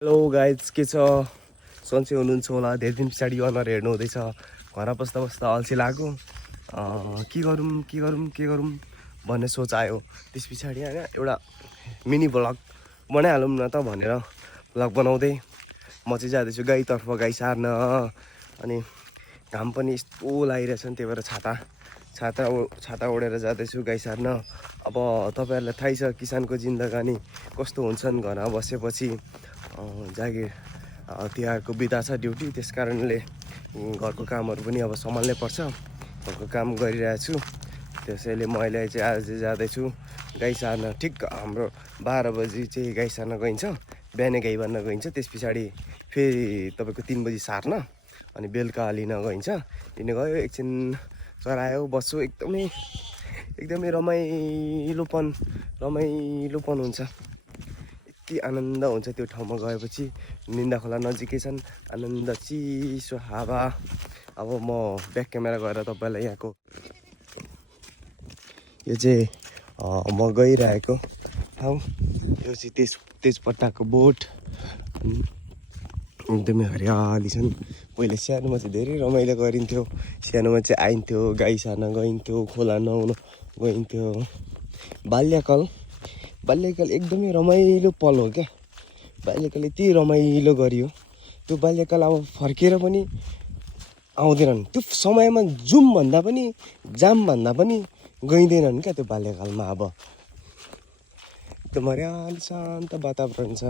Hello guys के छ सन्चै हुनुहुन्छ होला। धेरै दिन पछाडि अनुहार हेर्नु हुँदैछ। घर बस्दा बस्दा अल्छी लाग्यो। के गरौँ भन्ने सोच आयो। त्यस पछाडि होइन एउटा मिनी भ्लग बनाइहालौँ न त भनेर भ्लग बनाउँदै म चाहिँ जाँदैछु गाईतर्फ गाई सार्न। अनि घाम पनि यस्तो लागिरहेछ नि, त्यही भएर छाता ओढेर जाँदैछु गाई सार्न। अब तपाईँहरूलाई थाहै छ किसानको जिन्दगानी कस्तो हुन्छन्। घरमा बसेपछि जागिर तिहारको बिदा छ ड्युटी, त्यस कारणले घरको कामहरू पनि अब सम्हाल्नै पर्छ। घरको काम गरिरहेको छु, त्यसैले म अहिले चाहिँ आज जाँदैछु गाई सार्न। ठिक हाम्रो 12 बजी चाहिँ गाई सार्न गइन्छ, बिहानै गाई बाँध्न गइन्छ। त्यस पछाडि फेरि तपाईँको 3 बजी सार्न, अनि बेलुका लिन गइन्छ। लिन गयो, एकछिन चरायो बस्छु। एकदमै रमाइलोपन हुन्छ। यति आनन्द हुन्छ त्यो ठाउँमा गएपछि। निन्दा खोला नजिकै छन्, आनन्द चिसो हावा। अब म ब्याक क्यामेरा गएर तपाईँलाई यहाँको यो चाहिँ म गइरहेको ठाउँ, यो चाहिँ तेजपत्ताको बोट। एकदमै हरियाली छन्। पहिले सानोमा चाहिँ धेरै रमाइलो गरिन्थ्यो। सानोमा चाहिँ आइन्थ्यो, गाई सार्न गइन्थ्यो, खोला नुहाउन गइन्थ्यो। बाल्यकाल एकदमै रमाइलो पल हो क्या। बाल्यकाल यति रमाइलो गरियो, त्यो बाल्यकाल अब फर्केर पनि आउँदैनन्। त्यो समयमा जाम भन्दा पनि गइँदैनन् क्या त्यो बाल्यकालमा। अब एकदम हरियाली शान्त वातावरण छ।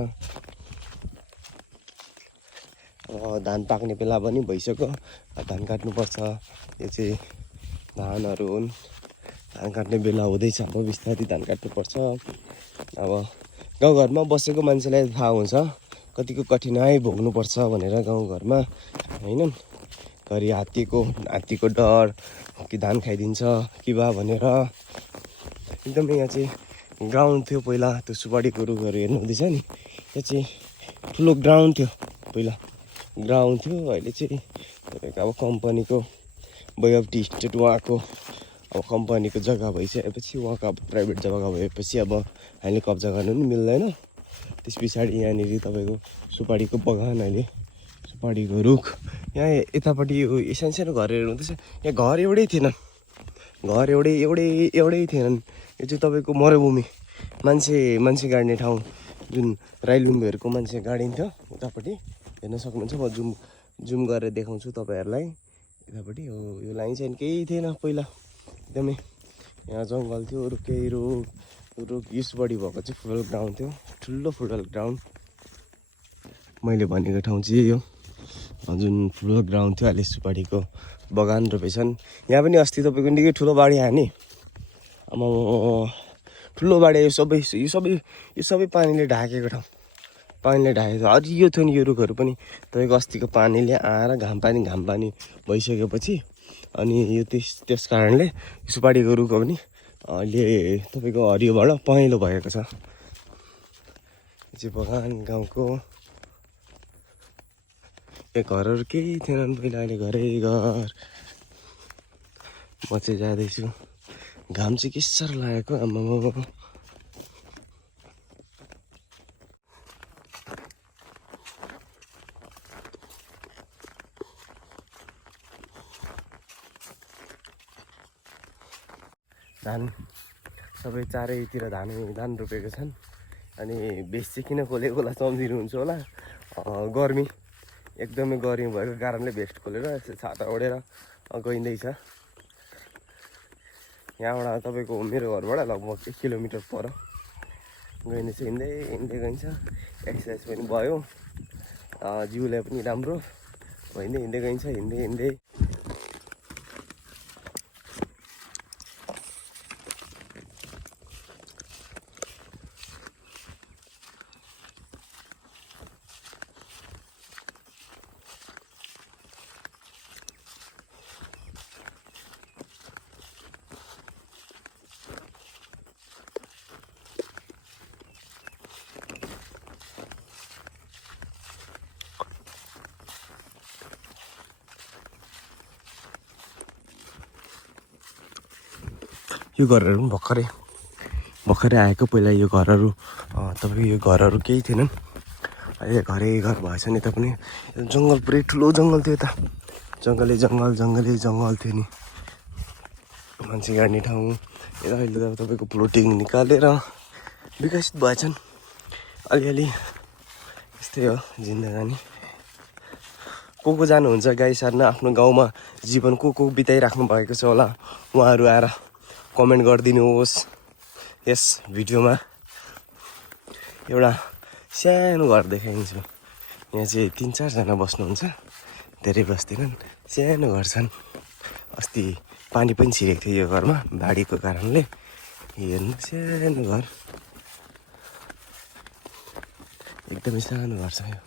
धान पाक्ने बेला पनि भइसक्यो, धान काट्नुपर्छ। यो चाहिँ धानहरू हुन्, धान काट्ने बेला हुँदैछ। अब बिस्तारै धान काट्नुपर्छ। अब गाउँघरमा बसेको मान्छेलाई थाहा हुन्छ कतिको कठिनाइ भोग्नुपर्छ भनेर गाउँघरमा, होइन। घरि हात्तीको डर कि धान खाइदिन्छ कि बा भनेर। एकदमै यहाँ चाहिँ ग्राउन्ड थियो पहिला, त्यो सुपारीको रुखहरू हेर्नु हुँदैछ नि, यो चाहिँ ठुलो ग्राउन्ड थियो पहिला। अहिले चाहिँ तपाईँको अब कम्पनीको वे अफ टी स्टेट उहाँको अब कम्पनीको जग्गा भइसकेपछि, उहाँको अब प्राइभेट जग्गा भएपछि अब हामीले कब्जा गर्नु पनि मिल्दैन। त्यस पछाडि यहाँनिर तपाईँको सुपारीको बगान, अहिले सुपारीको रुख। यहाँ यतापट्टि यो सानो घरहरू हुँदैछ। यहाँ घर एउटै थिएनन्, यो चाहिँ तपाईँको मरुभूमि, मान्छे गाड्ने ठाउँ, जुन राई लिम्बूहरूको मान्छे गाडिन्थ्यो। उतापट्टि हेर्न सक्नुहुन्छ, म जुम गरेर देखाउँछु तपाईँहरूलाई। यतापट्टि यो लाइन चाहिँ केही थिएन पहिला, एकदमै यहाँ जङ्गल थियो, रुख युसबडी भएको चाहिँ फुटबल ग्राउन्ड थियो, ठुलो फुटबल ग्राउन्ड। मैले भनेको ठाउँ चाहिँ यो जुन फुटबल ग्राउन्ड थियो, अहिले सुपारीको बगान रोपेछन्। यहाँ पनि अस्ति तपाईँको निकै ठुलो बाढी आयो नि। अब ठुलो बाढी, यो सबै पानीले ढाकेको ठाउँ, हरियो थियो नि यो रुखहरू पनि। तपाईँको अस्तिको पानीले आएर घाम पानी भइसकेपछि, अनि यो त्यस कारणले सुपारीको रुख पनि अहिले तपाईँको हरियोबाट पहेँलो भएको छ। यो चाहिँ बगान गाउँको। यहाँ घरहरू केही थिएनन् पहिला, अहिले घरै घर। म चाहिँ जाँदैछु, घाम चाहिँ के साह्रो लागेको आम्मामा। धान सबै चारैतिर धान रोपेको छन्। अनि बेस चाहिँ किन खोलेको होला सम्झिनुहुन्छ होला, गर्मी, एकदमै गर्मी भएको कारणले भेस्ट खोलेर यस्तो छाता ओढेर गइँदैछ। यहाँबाट तपाईँको मेरो घरबाट लगभग 1 किलोमिटर पर गइँदैछ। हिँड्दै गइन्छ, एक्सर्साइज पनि भयो, जिउलाई पनि राम्रो। हिँड्दै गइन्छ, हिँड्दै यो घरहरू पनि भर्खरै आएको। पहिला यो घरहरू तपाईँको केही थिएनन्। अहिले घरै घर भएछ नि त पनि जङ्गल पुरै ठुलो जङ्गल थियो यता जङ्गलै जङ्गल थियो नि मान्छे गाड्ने ठाउँ यता अहिले त तपाईँको प्लोटिङ निकालेर विकसित भएछन् अलिअलि यस्तै हो जिन्दगानी को जानुहुन्छ गाई सार्न आफ्नो गाउँमा जीवन को बिताइराख्नु भएको छ होला उहाँहरू आएर कमेन्ट गरिदिनुहोस् यस भिडियोमा एउटा सानो घर देखाइदिन्छु यहाँ चाहिँ 3-4 जना बस्नुहुन्छ धेरै बस्दैनन् सानो घर छन् अस्ति पानी पनि छिरेको थियो यो घरमा बाढीको कारणले हेर्नु सानो घर एकदमै सानो घर छ यो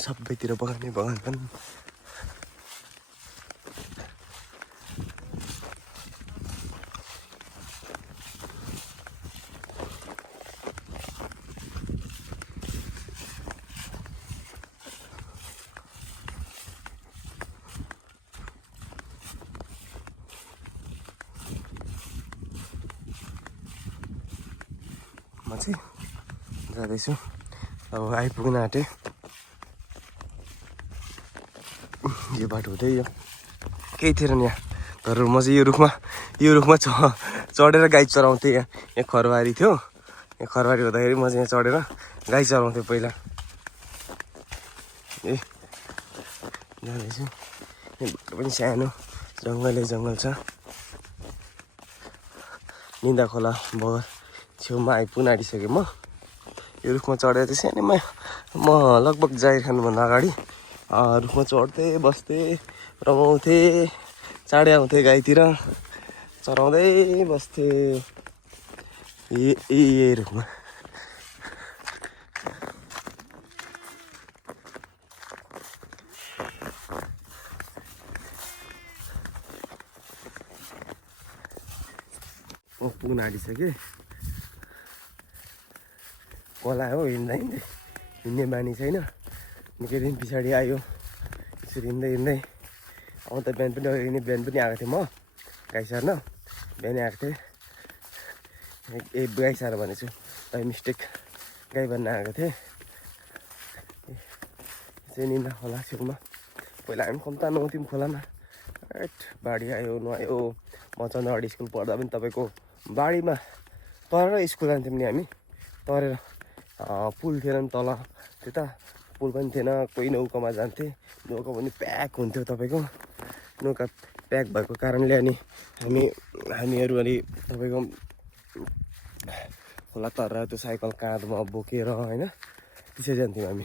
सबैतिर बगानै बगान पनि म चाहिँ जाँदैछु अब आइपुग्न आँटेँ यो बाटो हुँदै यो केही थिएन नि यहाँ घरहरू म चाहिँ यो रुखमा चढेर गाई चराउँथेँ यहाँ खरबारी थियो यहाँ खरबारी हुँदाखेरि म चाहिँ यहाँ चढेर गाई चराउँथेँ पहिला ए जाँदैछु यहाँ पनि सानो जङ्गल छ निन्दा खोला बगर छेउमा आइपुग्न आँटिसकेँ म यो रुखमा चढेर चाहिँ सानैमा म लगभग जागिर खानुभन्दा अगाडि रुखमा चढ्थेँ बस्थेँ रमाउँथेँ चाँडै आउँथेँ गाईतिर चराउँदै बस्थेँ यही रुखमा म पुग्न आँटिसकेँ खोला हो हिँड्ने बानी छैन निकै दिन पछाडि आयो यसरी हिँड्दै आउँ त बिहान पनि आएको थिएँ म गाई सार्न बिहानै आएको थिएँ गाई सार भनेछु बाई मिस्टेक गाई भन्न आएको थिएँ चाहिँ निन्दा खोला छेउमा पहिला हामी कम्ता नुहाउँथ्यौँ खोलामा बाढी आयो नुहायो म चन्द्रवाडी स्कुल पढ्दा पनि तपाईँको बाढीमा तरेर स्कुल जान्थ्यौँ नि हामी तरेर पुल थिएन नि तल त्यता पुल पनि थिएन कोही नौकामा जान्थे नौका पनि प्याक हुन्थ्यो तपाईँको नौका प्याक भएको कारणले अनि हामीहरू अलि तपाईँको खोला तरेर त्यो साइकल काँधमा बोकेर होइन त्यसै जान्थ्यौँ हामी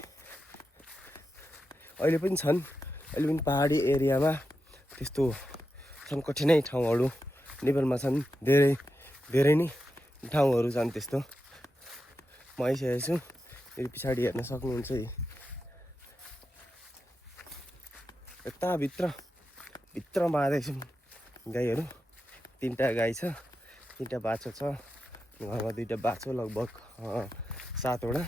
अहिले पनि छन् अहिले पनि पहाडी एरियामा त्यस्तो छन् कठिनै ठाउँहरू नेपालमा छन् धेरै नै ठाउँहरू छन् त्यस्तो म आइसकेको छु फेरि पछाडि हेर्न सक्नुहुन्छ यता भित्र बाँधेको छु गाईहरू 3टा गाई छ 3टा बाछो छ घरमा 2टा बाछो लगभग 7वटा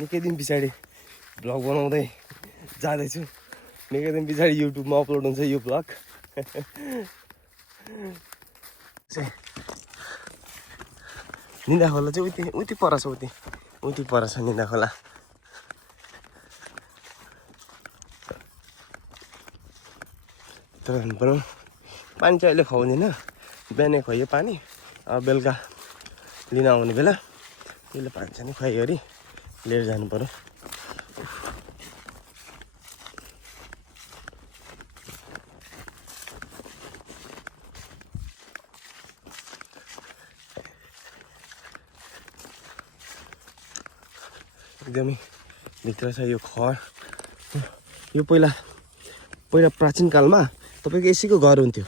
निकै दिन पछाडि भ्लग बनाउँदै जाँदैछु निकै दिन पछाडि युट्युबमा अपलोड हुन्छ यो भ्लग निन्दा खोला चाहिँ उति पर छ उति पर छ निन्दा खोला तर हेर्नु पर्यो पानी चाहिँ अहिले खुवाउँदैन बिहानै खुवाइयो पानी बेलुका लिन आउने बेला त्यसले पानी चाहिँ खुवाइवरी लिएर जानु पर्यो एकदमै भित्र छ यो घर यो पहिला प्राचीन कालमा तपाईँको यसैको घर हुन्थ्यो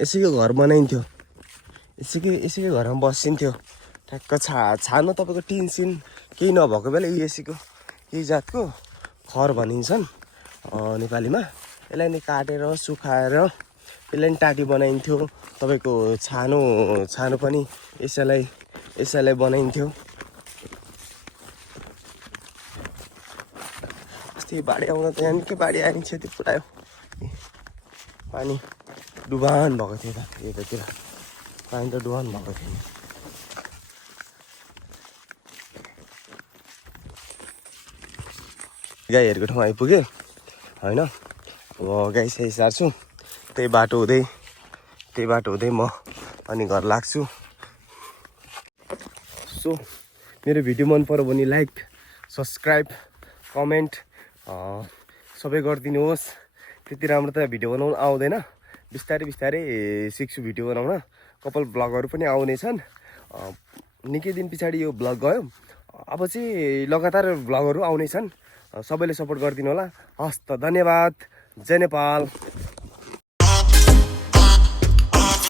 यसैको घर बनाइन्थ्यो यसैको घरमा बसिन्थ्यो ठ्याक्क छानो तपाईँको टिन सिन केही नभएको बेला यसैको यही जातको खर भनिन्छन् नेपालीमा यसलाई नै काटेर सुकाएर यसलाई टाटी बनाइन्थ्यो तपाईँको छानो पनि यसैलाई बनाइन्थ्यो। अस्ति बाढी आउँदा त यहाँ निकै बाढी आएर क्षति पुऱ्यायो। पानी डुबान भएको थियो त यतातिर, पानी त डुबान भएको थियो। गाईहरूको ठाउँ आइपुग्यो होइन। अब गाई साई सार्छु, त्यही बाटो हुँदै म अनि घर लाग्छु। सो मेरो भिडियो मन पर्यो भने लाइक, सब्सक्राइब, कमेन्ट सबै गरिदिनुहोस्। त्यति राम्रो त भिडियो बनाउनु आउँदैन, बिस्तारै सिक्छु भिडियो बनाउन। कपाल ब्लगहरू पनि आउनेछन्। निकै दिन पछाडि यो ब्लग गयो, अब चाहिँ लगातार ब्लगहरू आउनेछन्। सबैले सपोर्ट गरिदिनु होला। हस् त, धन्यवाद। जय नेपाल।